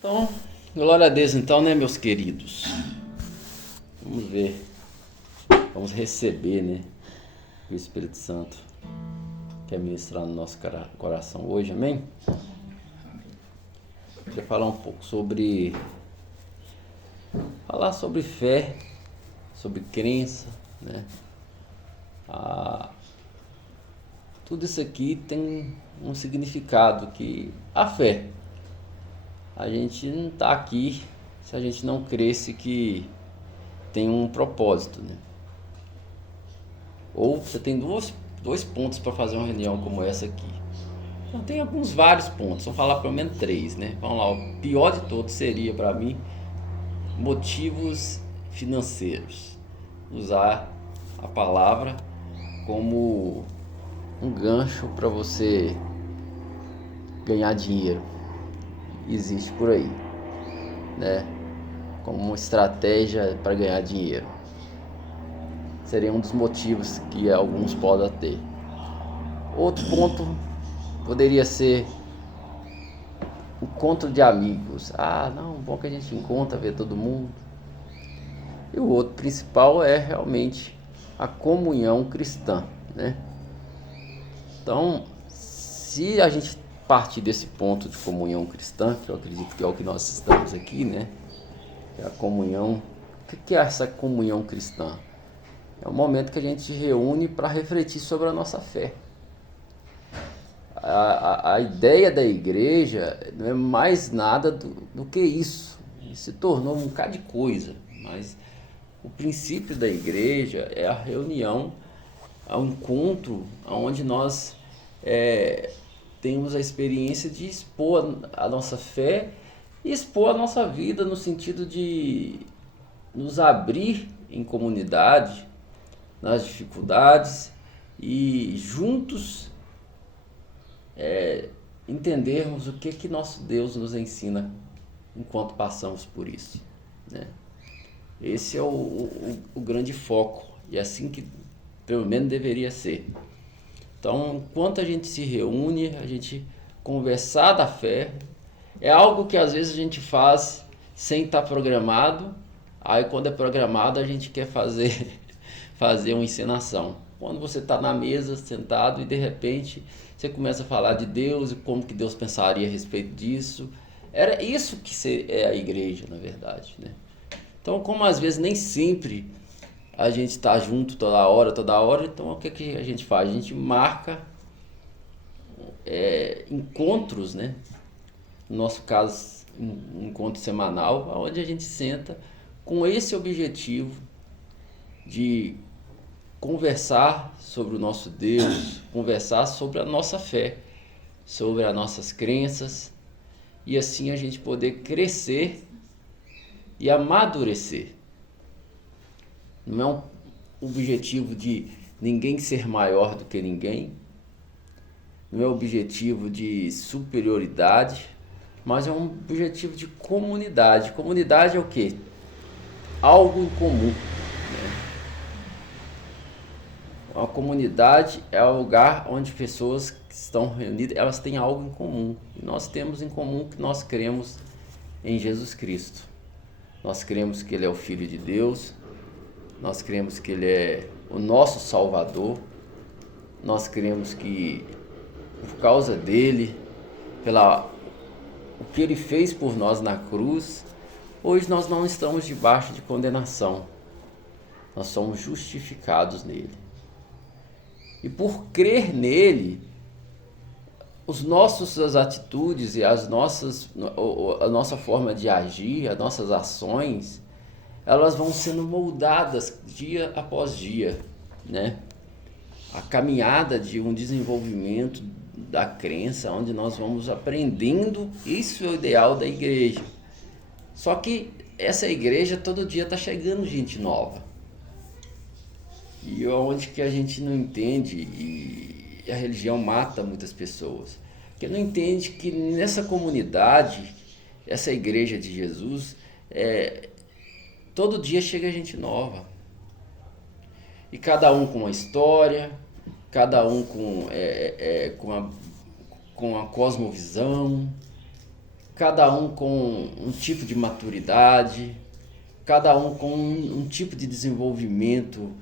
Então, glória a Deus então, né, meus queridos? Vamos ver, vamos receber, né, o Espírito Santo que é ministrar no nosso coração hoje, amém? Queria falar um pouco sobre fé, sobre crença, né? Tudo isso aqui tem um significado que a fé, a gente não está aqui se a gente não cresce que tem um propósito, né? Ou você tem dois pontos para fazer uma reunião como essa aqui. Então tem vários pontos, vamos falar pelo menos três, né? Vamos lá, o pior de todos seria para mim motivos financeiros. Usar a palavra como um gancho para você ganhar dinheiro. Existe por aí, né? Como uma estratégia para ganhar dinheiro. Seria um dos motivos que alguns podem ter. Outro ponto poderia ser o encontro de amigos. Ah, não, bom que a gente encontra, vê todo mundo. E o outro principal é realmente a comunhão cristã, né? Então, se a gente partir desse ponto de comunhão cristã, que eu acredito que é o que nós estamos aqui, né? Que é a comunhão. O que é essa comunhão cristã? É o momento que a gente se reúne para refletir sobre a nossa fé. A ideia da igreja não é mais nada do que isso. Se tornou um bocado de coisa, mas o princípio da igreja é a reunião, é um encontro onde nós temos a experiência de expor a nossa fé e expor a nossa vida no sentido de nos abrir em comunidade, nas dificuldades e juntos entendermos o que nosso Deus nos ensina enquanto passamos por isso, né? Esse é o grande foco e é assim que pelo menos deveria ser. Então, enquanto a gente se reúne, a gente conversar da fé, é algo que às vezes a gente faz sem estar programado. Aí quando é programado a gente quer fazer uma encenação. Quando você está na mesa, sentado, e de repente você começa a falar de Deus e como que Deus pensaria a respeito disso. Era isso que é a igreja, na verdade, né? Então, como às vezes nem sempre a gente está junto toda hora, então o que a gente faz? A gente marca encontros, né? No nosso caso, um encontro semanal, onde a gente senta com esse objetivo de conversar sobre o nosso Deus, conversar sobre a nossa fé, sobre as nossas crenças, e assim a gente poder crescer e amadurecer. Não é um objetivo de ninguém ser maior do que ninguém, não é um objetivo de superioridade, mas é um objetivo de comunidade. Comunidade é o quê? Algo em comum. A comunidade é o lugar onde pessoas que estão reunidas, elas têm algo em comum. E nós temos em comum que nós cremos em Jesus Cristo. Nós cremos que Ele é o Filho de Deus, nós cremos que Ele é o nosso Salvador, nós cremos que por causa dEle, o que Ele fez por nós na cruz, hoje nós não estamos debaixo de condenação, nós somos justificados nele. E por crer nele, as nossas atitudes e a nossa forma de agir, as nossas ações, elas vão sendo moldadas dia após dia, né? A caminhada de um desenvolvimento da crença, onde nós vamos aprendendo, isso é o ideal da igreja. Só que essa igreja todo dia está chegando gente nova. E onde que a gente não entende, e a religião mata muitas pessoas, porque não entende que nessa comunidade, essa igreja de Jesus, todo dia chega gente nova. E cada um com uma história, cada um com a cosmovisão, cada um com um tipo de maturidade, cada um com um tipo de desenvolvimento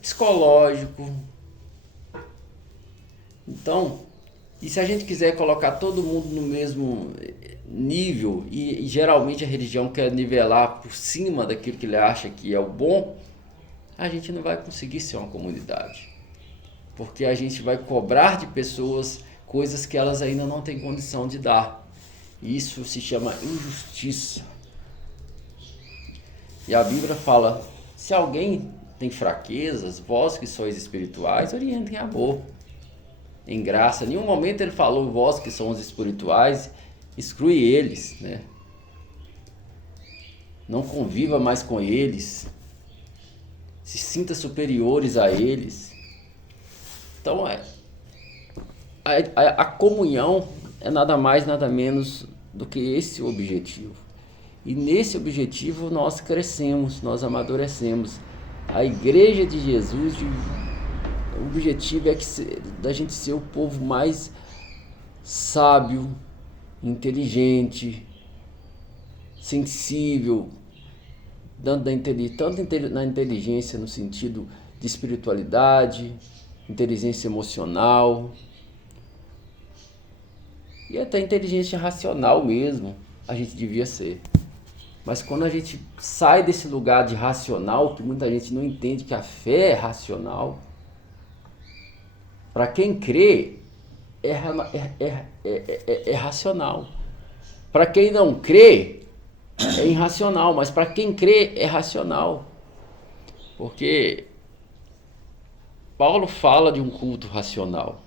psicológico. Então, e se a gente quiser colocar todo mundo no mesmo nível, e geralmente a religião quer nivelar por cima daquilo que ele acha que é o bom, a gente não vai conseguir ser uma comunidade. Porque a gente vai cobrar de pessoas coisas que elas ainda não têm condição de dar. Isso se chama injustiça. E a Bíblia fala, se alguém tem fraquezas, vós que sois espirituais, orientem em amor, em graça. Em nenhum momento ele falou, vós que somos espirituais, exclui eles, né? Não conviva mais com eles, se sinta superiores a eles. Então a comunhão é nada mais, nada menos do que esse objetivo. E nesse objetivo nós crescemos, nós amadurecemos. A Igreja de Jesus, o objetivo é da gente ser o povo mais sábio, inteligente, sensível, tanto na inteligência no sentido de espiritualidade, inteligência emocional e até inteligência racional mesmo, a gente devia ser. Mas quando a gente sai desse lugar de racional, que muita gente não entende que a fé é racional, para quem crê, é racional. Para quem não crê, é irracional, mas para quem crê, é racional. Porque Paulo fala de um culto racional.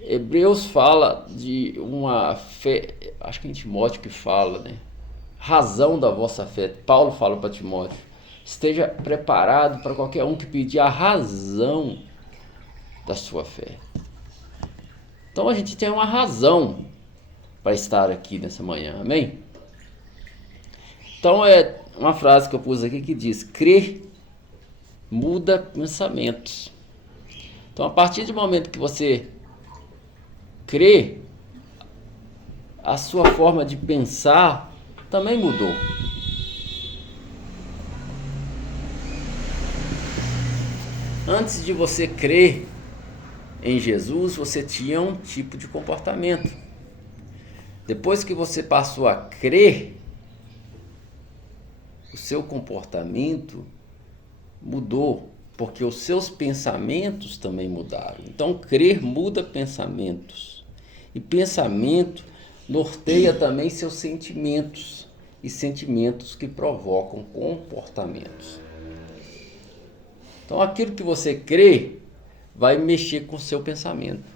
Hebreus fala de uma fé, acho que é Timóteo que fala, né? Razão da vossa fé. Paulo fala para Timóteo, esteja preparado para qualquer um que pedir a razão da sua fé. Então a gente tem uma razão para estar aqui nessa manhã, amém? Então é uma frase que eu pus aqui que diz, crer muda pensamentos. Então a partir do momento que você crê, a sua forma de pensar também mudou. Antes de você crer em Jesus, você tinha um tipo de comportamento. Depois que você passou a crer, o seu comportamento mudou, porque os seus pensamentos também mudaram. Então, crer muda pensamentos. E pensamento norteia também seus sentimentos, e sentimentos que provocam comportamentos. Então, aquilo que você crê vai mexer com o seu pensamento.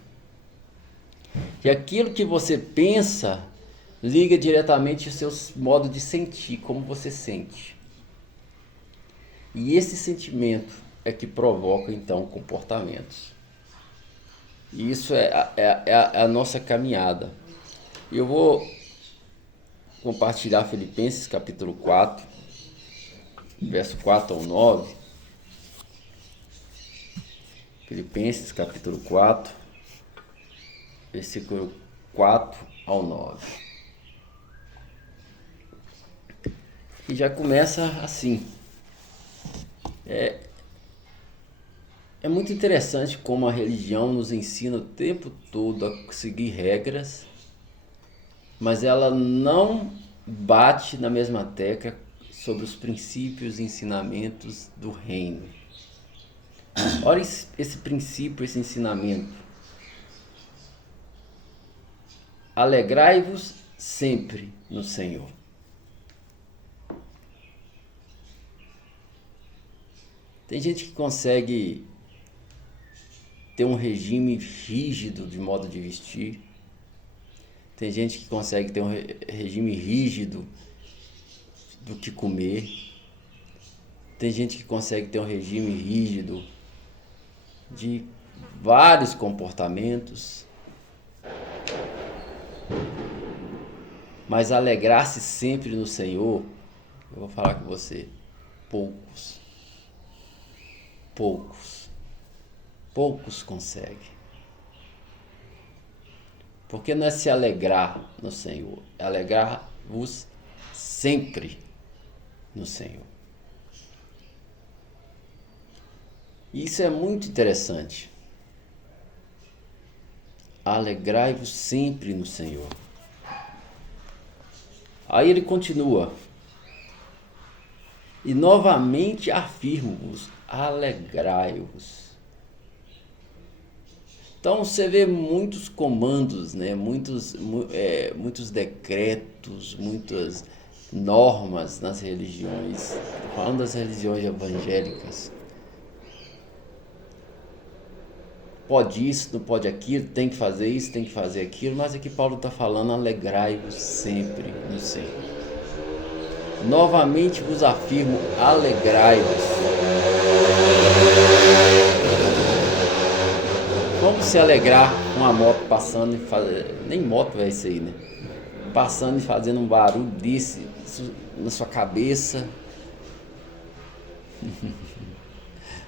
E aquilo que você pensa liga diretamente ao seu modo de sentir, como você sente. E esse sentimento é que provoca, então, comportamentos. E isso é a nossa caminhada. Eu vou compartilhar Filipenses capítulo 4, verso 4 ao 9. Filipenses capítulo 4, versículo 4 ao 9. E já começa assim. É muito interessante como a religião nos ensina o tempo todo a seguir regras, mas ela não bate na mesma tecla sobre os princípios e ensinamentos do reino. Olha esse princípio, esse ensinamento. Alegrai-vos sempre no Senhor. Tem gente que consegue ter um regime rígido de modo de vestir. Tem gente que consegue ter um regime rígido do que comer. Tem gente que consegue ter um regime rígido de vários comportamentos. Mas alegrar-se sempre no Senhor, eu vou falar com você, poucos conseguem. Porque não é se alegrar no Senhor, é alegrar-vos sempre no Senhor. Isso é muito interessante. Alegrai-vos sempre no Senhor. Aí ele continua. E novamente afirmo-vos, alegrai-vos. Então você vê muitos comandos, né? muitos decretos, muitas normas nas religiões, falando das religiões evangélicas. Pode isso, não pode aquilo, tem que fazer isso, tem que fazer aquilo, mas aqui Paulo está falando, alegrai-vos sempre no Senhor. Novamente vos afirmo, alegrai-vos. Vamos se alegrar com uma moto passando e fazendo, nem moto vai ser aí, né? Passando e fazendo um barulho desse na sua cabeça.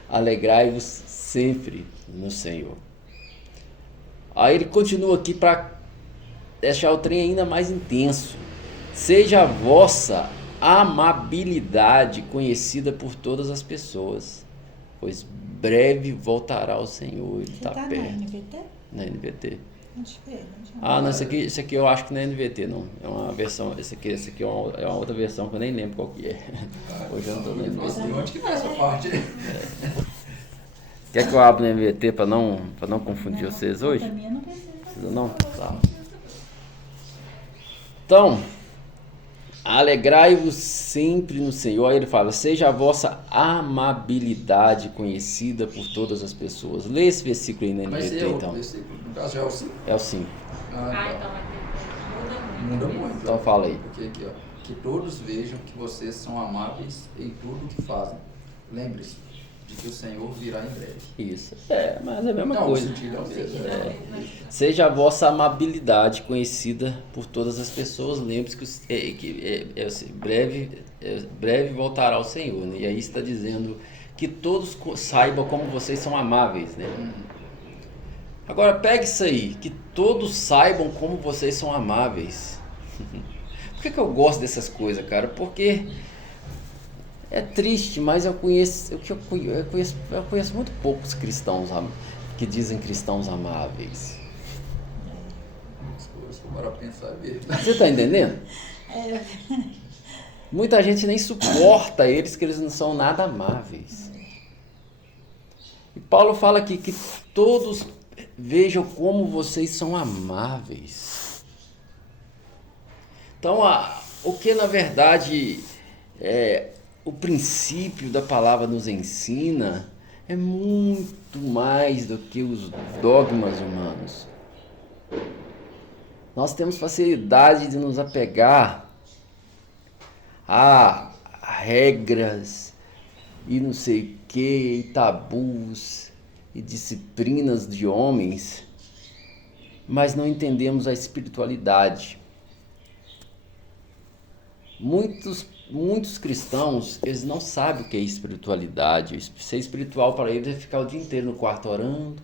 Alegrai-vos sempre no Senhor. Aí ele continua aqui para deixar o trem ainda mais intenso. Seja a vossa amabilidade conhecida por todas as pessoas, pois breve voltará o Senhor. Ele está perto. Na NVT? Na NVT. Não, isso aqui eu acho que não é NVT, não. É uma versão. Esse aqui é uma outra versão que eu nem lembro qual que é. Hoje eu não estou no NVT. Nossa, onde que tá essa parte? Quer que eu abra no NVT para não confundir vocês hoje? Não precisa. Não? Tá. Então, alegrai-vos sempre no Senhor. Aí ele fala, seja a vossa amabilidade conhecida por todas as pessoas. Lê esse versículo aí na NVT, então. No caso já é o 5? É o 5. Então muda muito. Então fala aí. Porque aqui, ó, que todos vejam que vocês são amáveis em tudo que fazem. Lembre-se de que o Senhor virá em breve. Isso. Mas é a mesma Não, coisa. o sentido é o mesmo. Seja a vossa amabilidade conhecida por todas as pessoas. Lembre-se que breve voltará o Senhor. Né? E aí está dizendo que todos saibam como vocês são amáveis. Né? Agora pegue isso aí, que todos saibam como vocês são amáveis. Por que eu gosto dessas coisas, cara? Porque é triste, mas eu conheço muito poucos cristãos que dizem cristãos amáveis. Se for para pensar mesmo. Você está entendendo? Muita gente nem suporta eles, que eles não são nada amáveis. E Paulo fala aqui que todos vejam como vocês são amáveis. Então, o que na verdade o princípio da palavra nos ensina é muito mais do que os dogmas humanos. Nós temos facilidade de nos apegar a regras e não sei o que, e tabus e disciplinas de homens, mas não entendemos a espiritualidade. Muitos cristãos, eles não sabem o que é espiritualidade. Ser espiritual para eles é ficar o dia inteiro no quarto orando.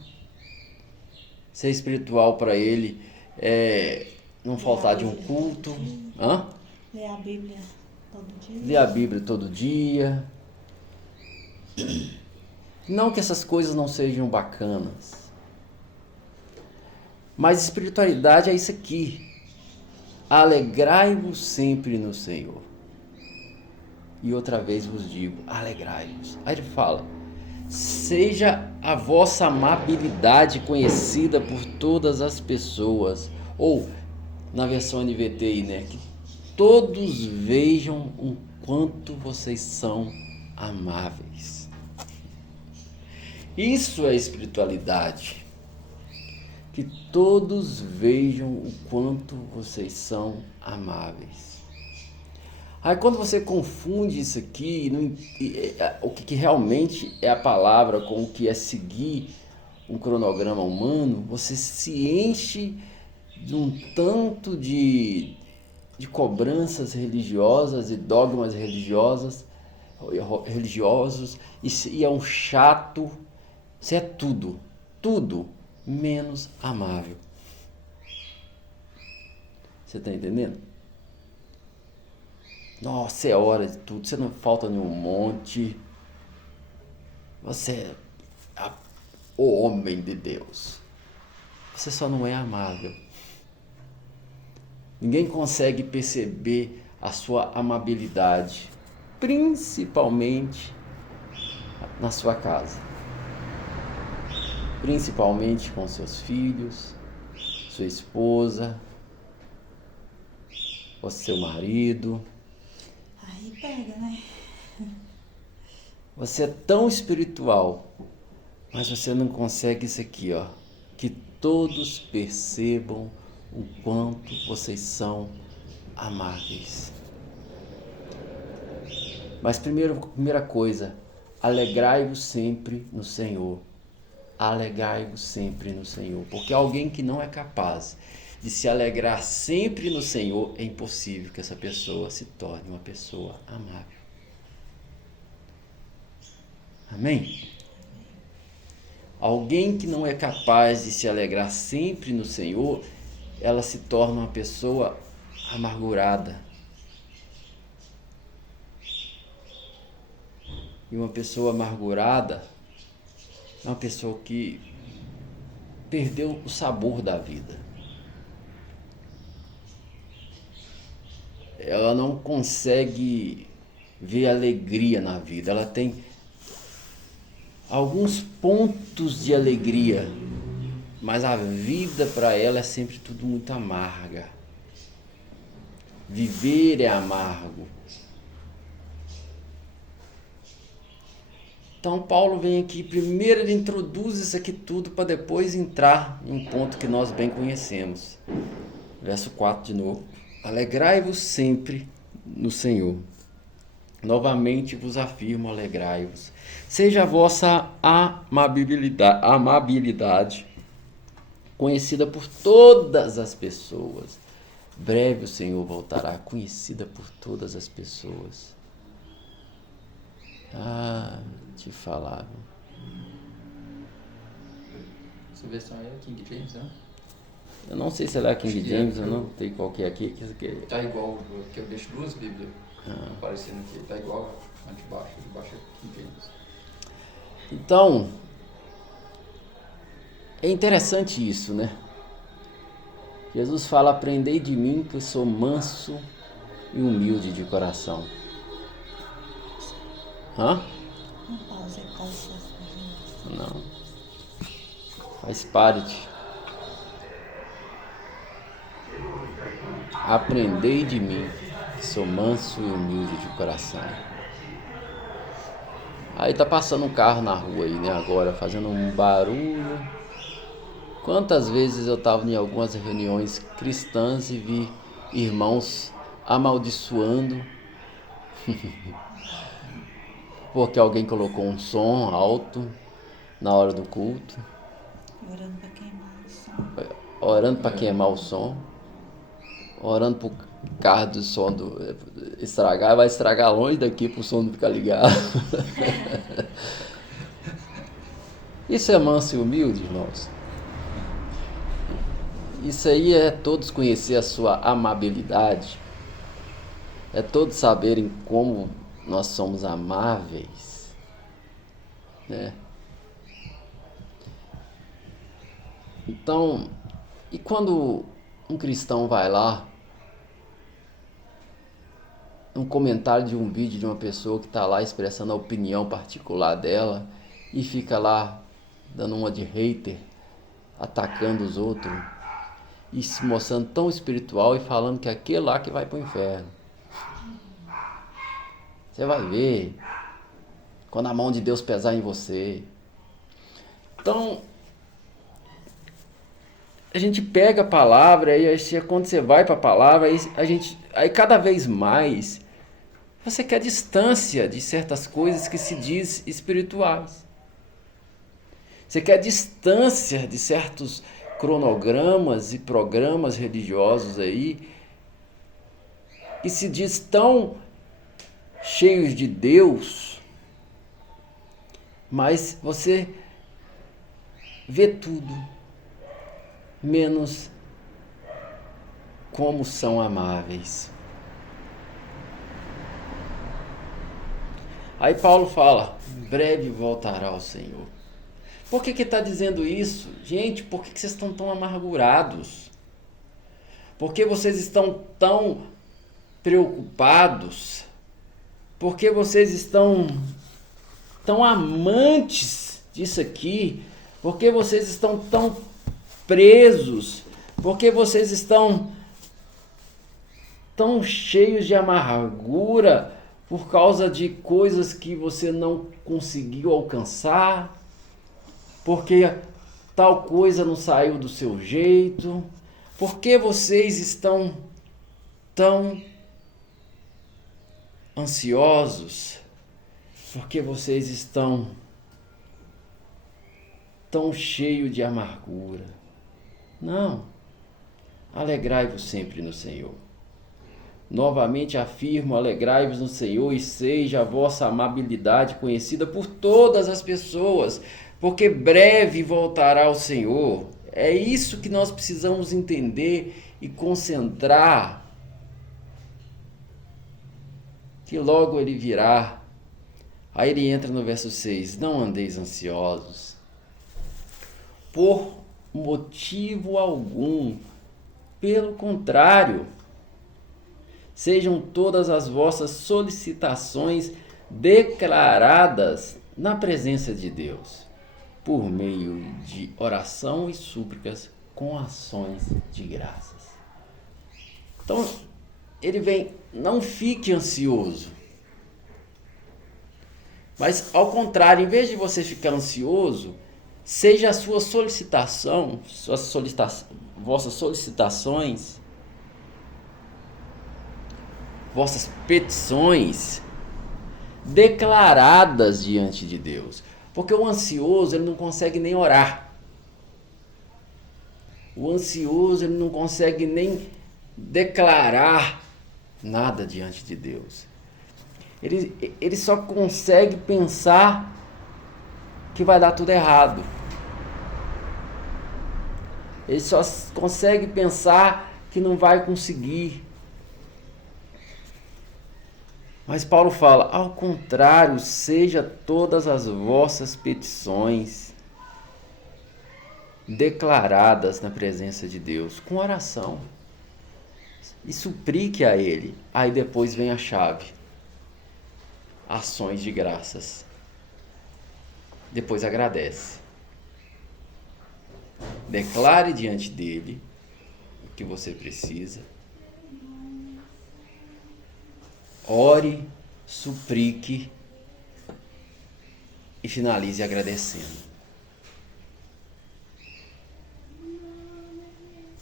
Ser espiritual para ele é não faltar de um culto. Ler a Bíblia todo dia. Ler a Bíblia todo dia. Não que essas coisas não sejam bacanas. Mas espiritualidade é isso aqui. Alegrai-vos sempre no Senhor. E outra vez vos digo, alegrai-vos. Aí ele fala, seja a vossa amabilidade conhecida por todas as pessoas. Ou, na versão NVT, né? Que todos vejam o quanto vocês são amáveis. Isso é espiritualidade. Que todos vejam o quanto vocês são amáveis. Aí quando você confunde isso aqui, o que realmente é a palavra com o que é seguir um cronograma humano, você se enche de um tanto de cobranças religiosas e dogmas religiosos, e é um chato, você é tudo menos amável. Você está entendendo? Nossa, é hora de tudo, você não falta nenhum monte. Você é o homem de Deus. Você só não é amável. Ninguém consegue perceber a sua amabilidade, principalmente na sua casa. Principalmente com seus filhos, sua esposa, o seu marido. Aí pega, né? Você é tão espiritual, mas você não consegue isso aqui, ó. Que todos percebam o quanto vocês são amáveis. Mas primeira coisa, alegrai-vos sempre no Senhor. Alegrai-vos sempre no Senhor. Porque alguém que não é capaz de se alegrar sempre no Senhor, é impossível que essa pessoa se torne uma pessoa amável. Amém? Alguém que não é capaz de se alegrar sempre no Senhor, ela se torna uma pessoa amargurada. E uma pessoa amargurada é uma pessoa que perdeu o sabor da vida. Ela não consegue ver alegria na vida. Ela tem alguns pontos de alegria, mas a vida para ela é sempre tudo muito amarga. Viver é amargo. Então Paulo vem aqui, primeiro ele introduz isso aqui tudo para depois entrar em um ponto que nós bem conhecemos. Verso 4 de novo. Alegrai-vos sempre no Senhor. Novamente vos afirmo, alegrai-vos. Seja a vossa amabilidade conhecida por todas as pessoas. Breve o Senhor voltará, conhecida por todas as pessoas. Te falava. Essa versão aí é King James, né? Eu não sei se ela é King James, eu não sei qual que é aqui. Tá igual, que eu deixo duas Bíblias aparecendo aqui. Tá igual a de baixo é King James. Então, é interessante isso, né? Jesus fala, aprendei de mim que eu sou manso e humilde de coração. Não pausa, pausa. Não. Faz parte. Aprendei de mim que sou manso e humilde de coração. Aí tá passando um carro na rua aí, né, agora, fazendo um barulho. Quantas vezes eu estava em algumas reuniões cristãs e vi irmãos amaldiçoando porque alguém colocou um som alto na hora do culto, Orando para queimar o som. orando para queimar o som, orando para o carro do som estragar, vai estragar longe daqui para o som não ficar ligado. Isso é manso e humilde, irmãos? Isso aí é todos conhecer a sua amabilidade, é todos saberem como nós somos amáveis, né? Então, e quando um cristão vai lá, um comentário de um vídeo de uma pessoa que está lá expressando a opinião particular dela e fica lá dando uma de hater, atacando os outros e se mostrando tão espiritual e falando que é aquele lá que vai para o inferno. Você vai ver quando a mão de Deus pesar em você. Então, a gente pega a palavra e quando você vai para a palavra, aí cada vez mais você quer distância de certas coisas que se diz espirituais. Você quer distância de certos cronogramas e programas religiosos aí que se diz tão cheios de Deus, mas você vê tudo menos como são amáveis. Aí Paulo fala, em breve voltará o Senhor. Por que está dizendo isso? Gente, por que vocês estão tão amargurados? Por que vocês estão tão preocupados? Por que vocês estão tão amantes disso aqui? Por que vocês estão tão presos? Por que vocês estão tão cheios de amargura por causa de coisas que você não conseguiu alcançar? Porque tal coisa não saiu do seu jeito? Por que vocês estão tão ansiosos? Por que vocês estão tão cheios de amargura? Não. Alegrai-vos sempre no Senhor. Novamente afirmo, alegrai-vos no Senhor e seja a vossa amabilidade conhecida por todas as pessoas, porque breve voltará o Senhor. É isso que nós precisamos entender e concentrar, que logo ele virá. Aí ele entra no verso 6, não andeis ansiosos, por motivo algum, pelo contrário, sejam todas as vossas solicitações declaradas na presença de Deus, por meio de oração e súplicas com ações de graças. Então, ele vem, não fique ansioso. Mas, ao contrário, em vez de você ficar ansioso, seja a sua solicitação, vossas solicitações, vossas petições declaradas diante de Deus. Porque o ansioso, ele não consegue nem orar. O ansioso, ele não consegue nem declarar nada diante de Deus. Ele só consegue pensar que vai dar tudo errado. Ele só consegue pensar que não vai conseguir. Mas Paulo fala, ao contrário, seja todas as vossas petições declaradas na presença de Deus, com oração. E suplique a Ele. Aí depois vem a chave. Ações de graças. Depois agradece. Declare diante dele o que você precisa. Ore, suplique e finalize agradecendo.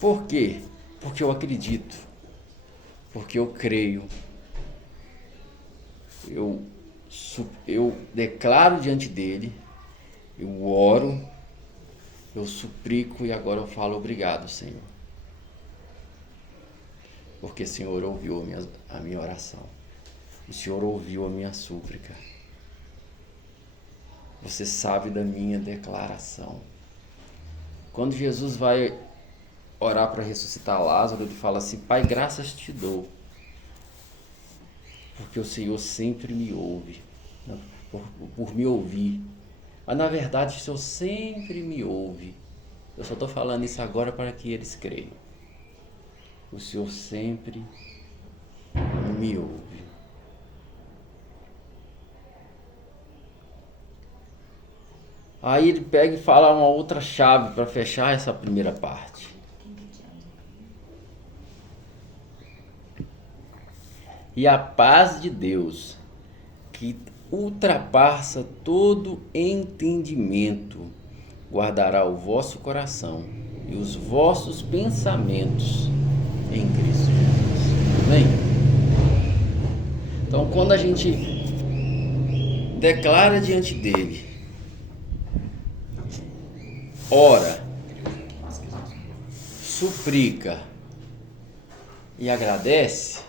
Por quê? Porque eu acredito, porque eu creio, eu declaro diante dele, eu oro, eu suplico e agora eu falo obrigado, Senhor. Porque o Senhor ouviu a minha oração. O Senhor ouviu a minha súplica. Você sabe da minha declaração. Quando Jesus vai orar para ressuscitar Lázaro, ele fala assim, Pai, graças te dou, porque o Senhor sempre me ouve, por me ouvir. Mas na verdade o Senhor sempre me ouve. Eu só estou falando isso agora para que eles creiam. O Senhor sempre me ouve. Aí ele pega e fala uma outra chave para fechar essa primeira parte. E a paz de Deus, que ultrapassa todo entendimento, guardará o vosso coração e os vossos pensamentos em Cristo Jesus. Amém? Então, quando a gente declara diante dele, ora, suplica e agradece,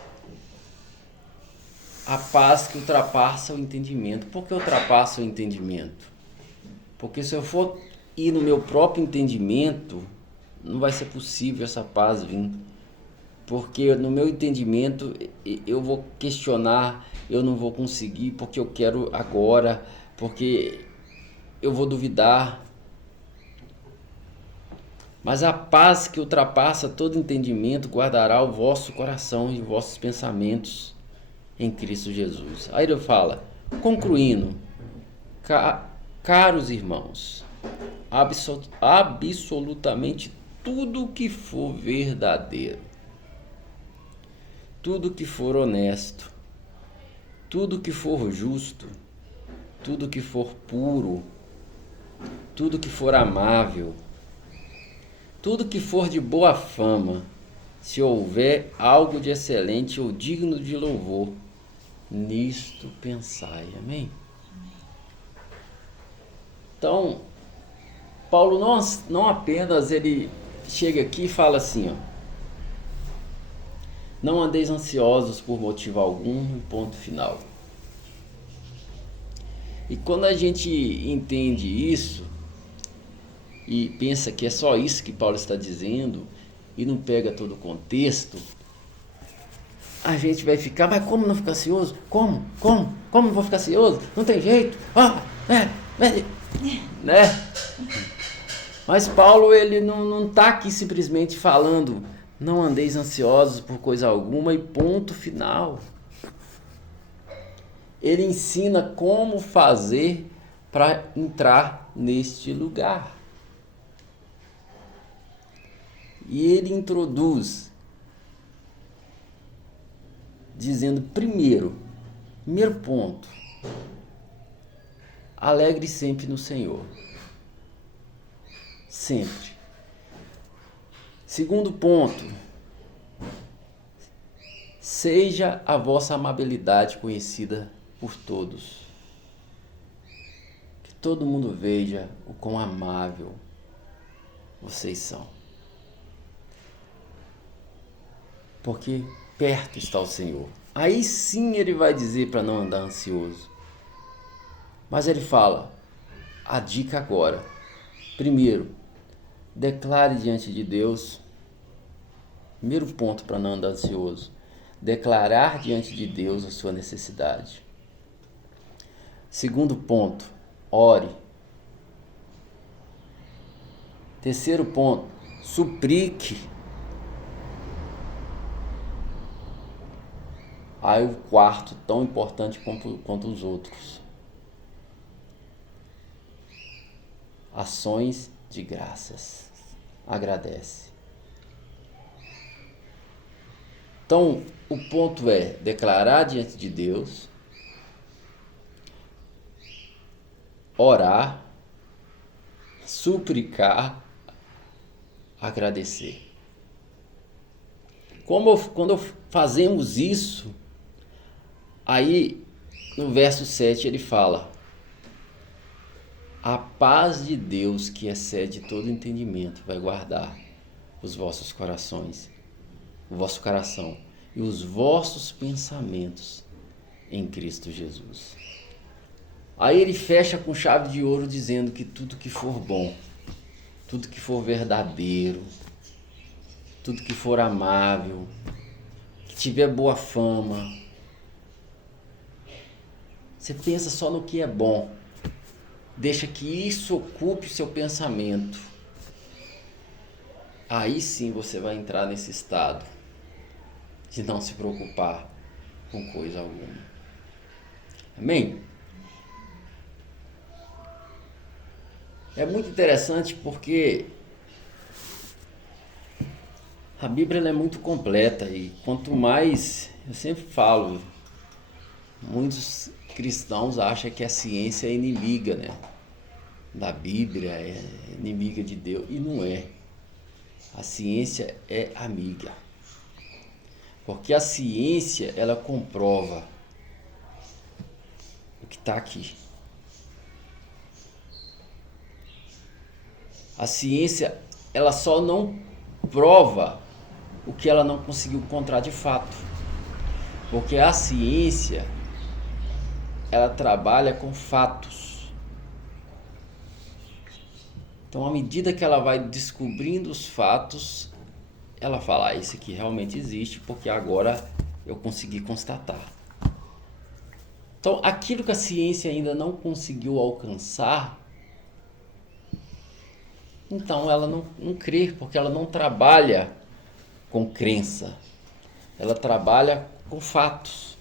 a paz que ultrapassa o entendimento. Por que ultrapassa o entendimento? Porque se eu for ir no meu próprio entendimento, não vai ser possível essa paz vir. porque no meu entendimento eu vou questionar, eu não vou conseguir porque eu quero agora, porque eu vou duvidar. Mas a paz que ultrapassa todo entendimento guardará o vosso coração e os vossos pensamentos em Cristo Jesus. Aí ele fala, concluindo, caros irmãos, absolutamente tudo que for verdadeiro, tudo que for honesto, tudo que for justo, tudo que for puro, tudo que for amável, tudo que for de boa fama, se houver algo de excelente ou digno de louvor, nisto pensai. Amém? Então, Paulo não apenas ele chega aqui e fala assim, ó, não andeis ansiosos por motivo algum, ponto final. E quando a gente entende isso e pensa que é só isso que Paulo está dizendo e não pega todo o contexto, a gente vai ficar, mas como não ficar ansioso? Como não vou ficar ansioso? Não tem jeito. Né? Mas Paulo ele não está aqui simplesmente falando não andeis ansiosos por coisa alguma e ponto final. Ele ensina como fazer para entrar neste lugar. E ele introduz dizendo primeiro ponto, alegre sempre no Senhor. Sempre. Segundo ponto, seja a vossa amabilidade conhecida por todos. Que todo mundo veja o quão amável vocês são. Porque perto está o Senhor. Aí sim ele vai dizer para não andar ansioso. Mas ele fala, a dica agora. Primeiro, declare diante de Deus. Primeiro ponto para não andar ansioso. Declarar diante de Deus a sua necessidade. Segundo ponto, ore. Terceiro ponto, suplique. Aí o quarto, tão importante quanto os outros. Ações de graças. Agradece. Então, o ponto é declarar diante de Deus, orar, suplicar, agradecer. Quando fazemos isso, aí no verso 7 ele fala, a paz de Deus que excede todo entendimento vai guardar os vossos corações, o vosso coração e os vossos pensamentos em Cristo Jesus. Aí ele fecha com chave de ouro dizendo que tudo que for bom, tudo que for verdadeiro, tudo que for amável, que tiver boa fama, você pensa só no que é bom, deixa que isso ocupe o seu pensamento. Aí sim você vai entrar nesse estado de não se preocupar com coisa alguma. Amém? É muito interessante porque a Bíblia ela é muito completa e quanto mais, eu sempre falo, muitos cristãos acham que a ciência é inimiga, né, da Bíblia, é inimiga de Deus, e não é. A ciência é amiga. Porque a ciência, ela comprova o que está aqui. A ciência, ela só não prova o que ela não conseguiu encontrar de fato. Porque a ciência, ela trabalha com fatos. Então, à medida que ela vai descobrindo os fatos, ela fala, isso aqui realmente existe, porque agora eu consegui constatar. Então, aquilo que a ciência ainda não conseguiu alcançar, então ela não crê, porque ela não trabalha com crença, ela trabalha com fatos.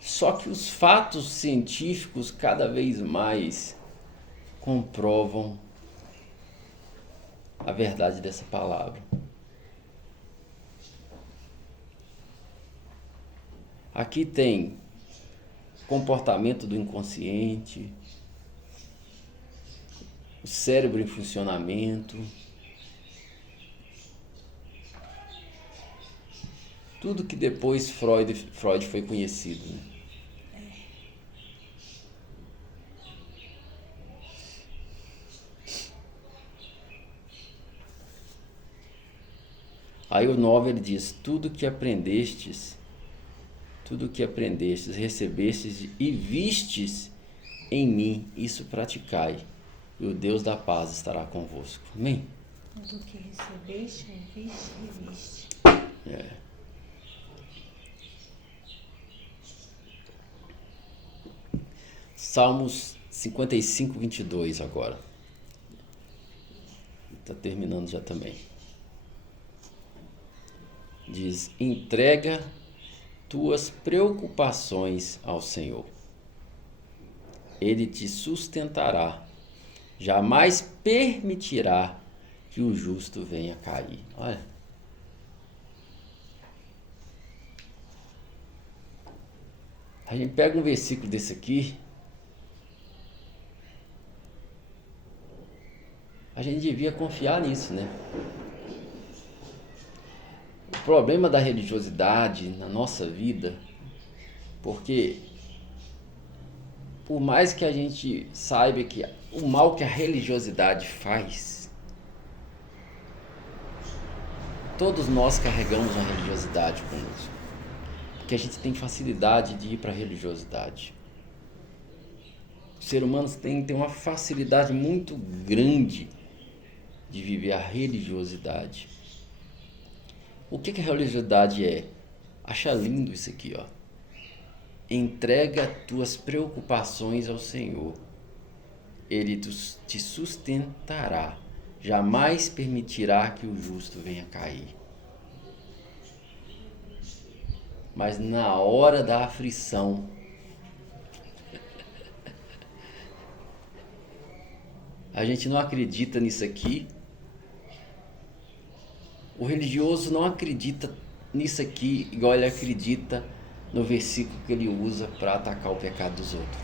Só que os fatos científicos cada vez mais comprovam a verdade dessa palavra. Aqui tem comportamento do inconsciente, o cérebro em funcionamento, tudo que depois Freud foi conhecido, né? Aí o 9 ele diz, tudo que aprendestes, recebestes e vistes em mim, isso praticai, e o Deus da paz estará convosco. Amém? Tudo que recebeste, ouviste e viste. Salmos 55, 22 agora. Está terminando já também. Diz, entrega tuas preocupações ao Senhor. Ele te sustentará. Jamais permitirá que o justo venha cair. Olha. A gente pega um versículo desse aqui. A gente devia confiar nisso, né? O problema da religiosidade na nossa vida, porque por mais que a gente saiba que o mal que a religiosidade faz, todos nós carregamos a religiosidade conosco, porque a gente tem facilidade de ir para a religiosidade. Os seres humanos têm uma facilidade muito grande de viver a religiosidade. O que a religiosidade é? Acha lindo isso aqui, ó. Entrega tuas preocupações ao Senhor. Ele te sustentará. Jamais permitirá que o justo venha cair. Mas na hora da aflição, a gente não acredita nisso aqui. O religioso não acredita nisso aqui igual ele acredita no versículo que ele usa para atacar o pecado dos outros.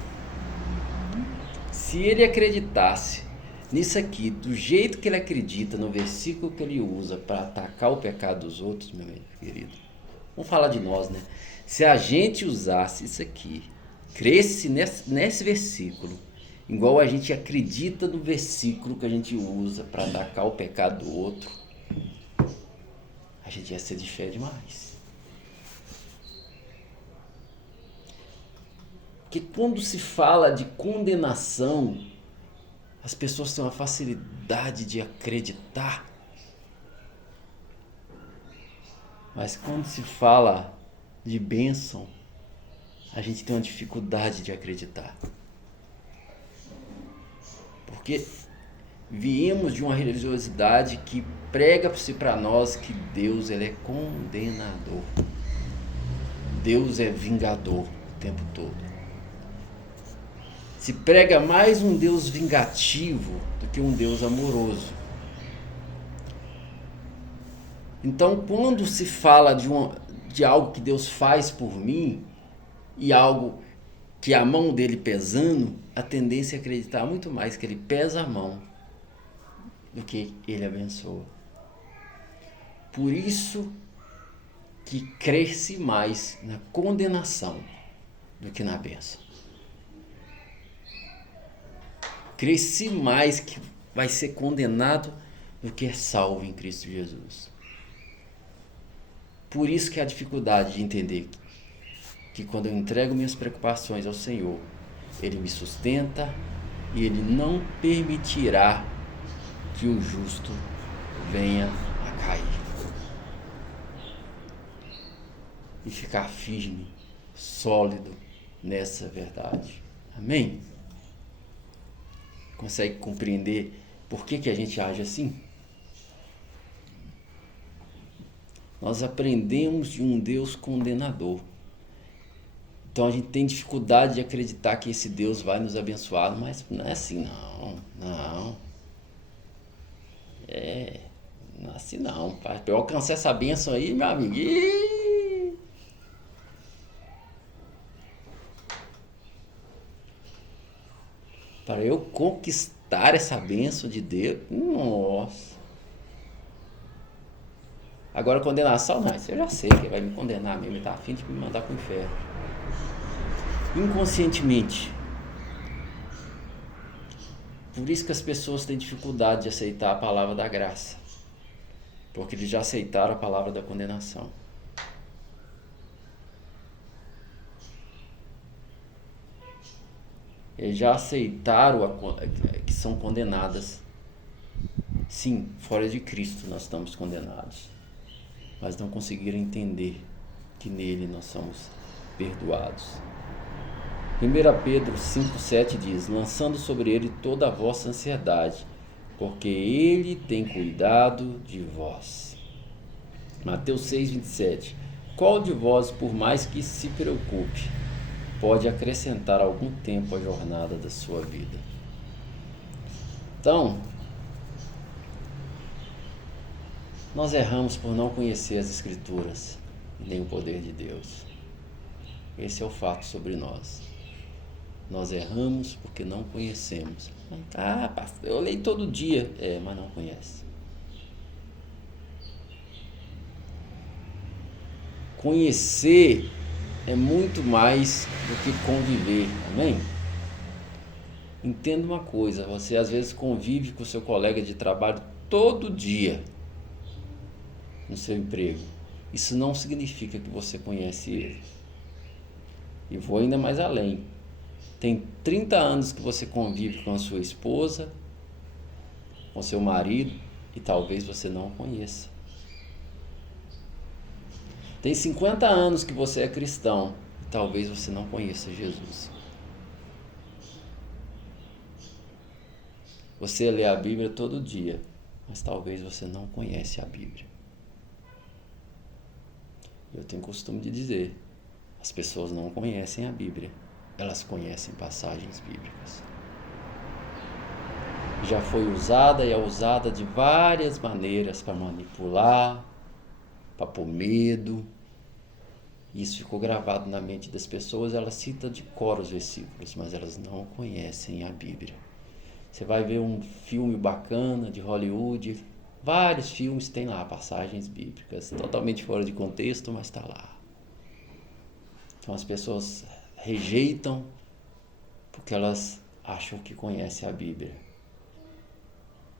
Se ele acreditasse nisso aqui, do jeito que ele acredita no versículo que ele usa para atacar o pecado dos outros, meu querido, vamos falar de nós, né? Se a gente usasse isso aqui, cresce nesse versículo, igual a gente acredita no versículo que a gente usa para atacar o pecado do outro, a gente ia ser de fé demais. Porque quando se fala de condenação, as pessoas têm uma facilidade de acreditar. Mas quando se fala de bênção, a gente tem uma dificuldade de acreditar. Porque viemos de uma religiosidade que prega-se para nós que Deus ele é condenador. Deus é vingador o tempo todo. Se prega mais um Deus vingativo do que um Deus amoroso. Então, quando se fala de algo que Deus faz por mim e algo que a mão dele pesando, a tendência é acreditar muito mais que ele pesa a mão do que ele abençoa. Por isso que cresce mais na condenação do que na bênção. Cresce mais que vai ser condenado do que é salvo em Cristo Jesus. Por isso que há dificuldade de entender que quando eu entrego minhas preocupações ao Senhor, Ele me sustenta e Ele não permitirá que o justo venha a cair. E ficar firme, sólido nessa verdade. Amém? Consegue compreender por que a gente age assim? Nós aprendemos de um Deus condenador. Então a gente tem dificuldade de acreditar que esse Deus vai nos abençoar, mas não é assim não. Não é assim não. Para eu alcançar essa bênção aí, meu amigo. Para eu conquistar essa bênção de Deus, nossa. Agora condenação, não, isso eu já sei que ele vai me condenar mesmo, ele está a fim de me mandar para o inferno. Inconscientemente. Por isso que as pessoas têm dificuldade de aceitar a palavra da graça. Porque eles já aceitaram a palavra da condenação. Eles já aceitaram que são condenadas. Sim, fora de Cristo nós estamos condenados. Mas não conseguiram entender que nele nós somos perdoados. 1 Pedro 5,7 diz: lançando sobre ele toda a vossa ansiedade, porque ele tem cuidado de vós. Mateus 6,27: qual de vós, por mais que se preocupe, pode acrescentar algum tempo à jornada da sua vida? Então, nós erramos por não conhecer as Escrituras e nem o poder de Deus. Esse é o fato sobre nós. Nós erramos porque não conhecemos. Ah, pastor, eu leio todo dia. Mas não conhece. Conhecer é muito mais do que conviver, amém? Entenda uma coisa, você às vezes convive com o seu colega de trabalho todo dia no seu emprego. Isso não significa que você conhece ele. E vou ainda mais além. Tem 30 anos que você convive com a sua esposa, com seu marido, e talvez você não o conheça. Tem 50 anos que você é cristão, e talvez você não conheça Jesus. Você lê a Bíblia todo dia, mas talvez você não conhece a Bíblia. Eu tenho costume de dizer, as pessoas não conhecem a Bíblia, elas conhecem passagens bíblicas. Já foi usada e é usada de várias maneiras para manipular, para pôr medo. Isso ficou gravado na mente das pessoas, elas citam de cor os versículos, mas elas não conhecem a Bíblia. Você vai ver um filme bacana de Hollywood, vários filmes têm lá passagens bíblicas, totalmente fora de contexto, mas está lá. Então as pessoas rejeitam porque elas acham que conhecem a Bíblia.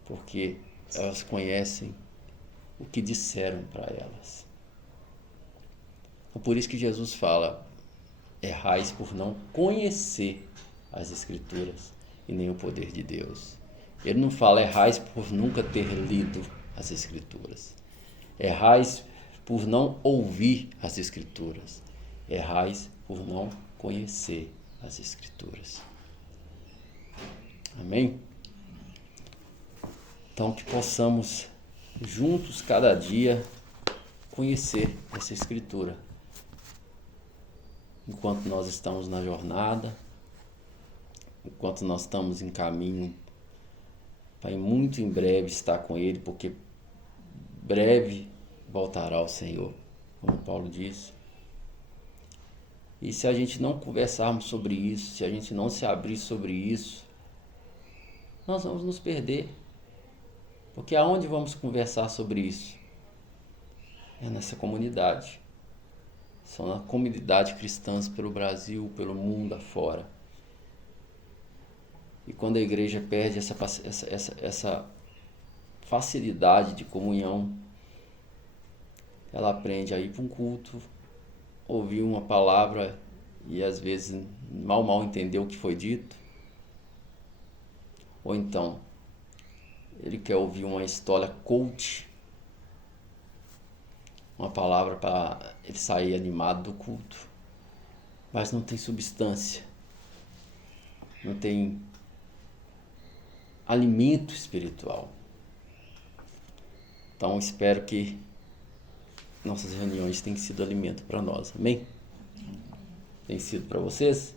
Porque elas conhecem o que disseram para elas. Então, por isso que Jesus fala, errais por não conhecer as Escrituras e nem o poder de Deus. Ele não fala errais por nunca ter lido as Escrituras. Errais por não ouvir as Escrituras. Errais por não conhecer as Escrituras. Amém? Então que possamos juntos cada dia conhecer essa Escritura. Enquanto nós estamos na jornada, enquanto nós estamos em caminho para muito em breve estar com Ele, porque breve voltará o Senhor, como Paulo diz. E se a gente não conversarmos sobre isso, se a gente não se abrir sobre isso, nós vamos nos perder. Porque aonde vamos conversar sobre isso? É nessa comunidade. São na comunidade cristãs pelo Brasil, pelo mundo afora. E quando a igreja perde essa facilidade de comunhão, ela aprende a ir para um culto, ouvir uma palavra e às vezes mal entender o que foi dito. Ou então, ele quer ouvir uma história coach, uma palavra para ele sair animado do culto, mas não tem substância, não tem alimento espiritual. Então espero que nossas reuniões tenham sido alimento para nós, amém? Tem sido para vocês?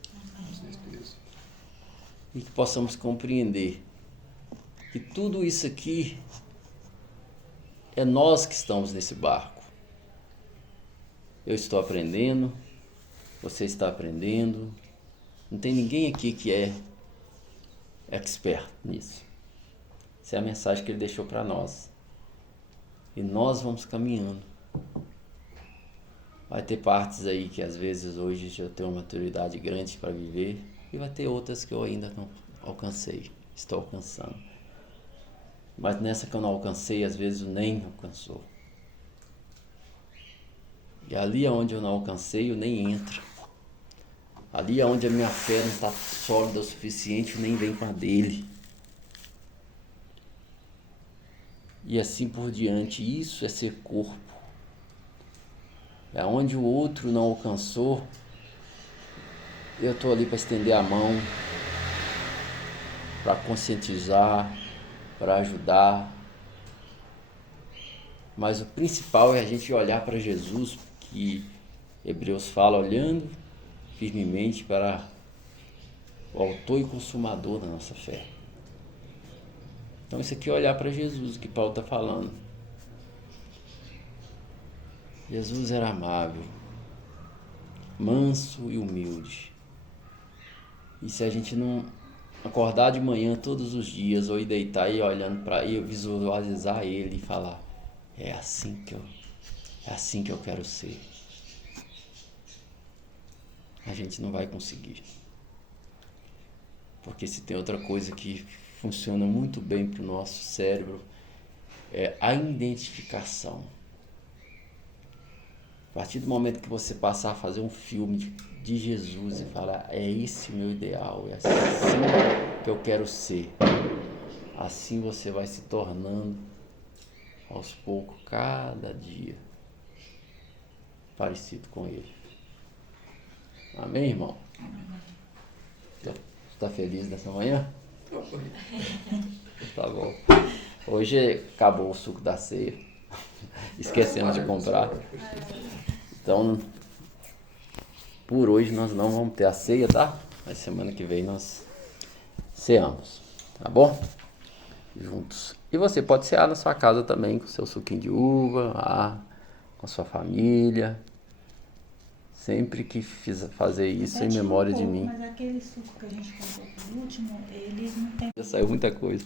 E que possamos compreender que tudo isso aqui é nós que estamos nesse barco. Eu estou aprendendo, você está aprendendo, não tem ninguém aqui que é expert nisso. Essa é a mensagem que ele deixou para nós. E nós vamos caminhando. Vai ter partes aí que às vezes hoje já tenho uma maturidade grande para viver, e vai ter outras que eu ainda não alcancei, estou alcançando. Mas nessa que eu não alcancei, às vezes nem alcançou. E ali onde eu não alcancei, eu nem entro. Ali onde a minha fé não está sólida o suficiente, eu nem venho com a dele. E assim por diante. Isso é ser corpo. É onde o outro não alcançou, eu estou ali para estender a mão, para conscientizar, para ajudar. Mas o principal é a gente olhar para Jesus, que Hebreus fala, olhando firmemente para o autor e consumador da nossa fé. Então isso aqui é olhar para Jesus, que Paulo está falando. Jesus era amável, manso e humilde. E se a gente não acordar de manhã todos os dias, ou ir deitar e ir olhando para ele, visualizar ele e falar, é assim que eu quero ser, a gente não vai conseguir. Porque se tem outra coisa que funciona muito bem para o nosso cérebro, é a identificação. A partir do momento que você passar a fazer um filme de Jesus e falar, é esse o meu ideal, é assim que eu quero ser, assim você vai se tornando, aos poucos, cada dia, parecido com ele. Amém, irmão? Você está feliz nessa manhã? Tá bom. Hoje acabou o suco da ceia. Esquecemos de comprar. Então, por hoje nós não vamos ter a ceia, tá? Mas semana que vem nós ceamos, tá bom? Juntos. E você pode cear na sua casa também, com seu suquinho de uva, lá, com a sua família. Sempre que fazer isso, em memória de mim. Mas aquele suco que a gente comprou por último, eles não tem. Já saiu muita coisa.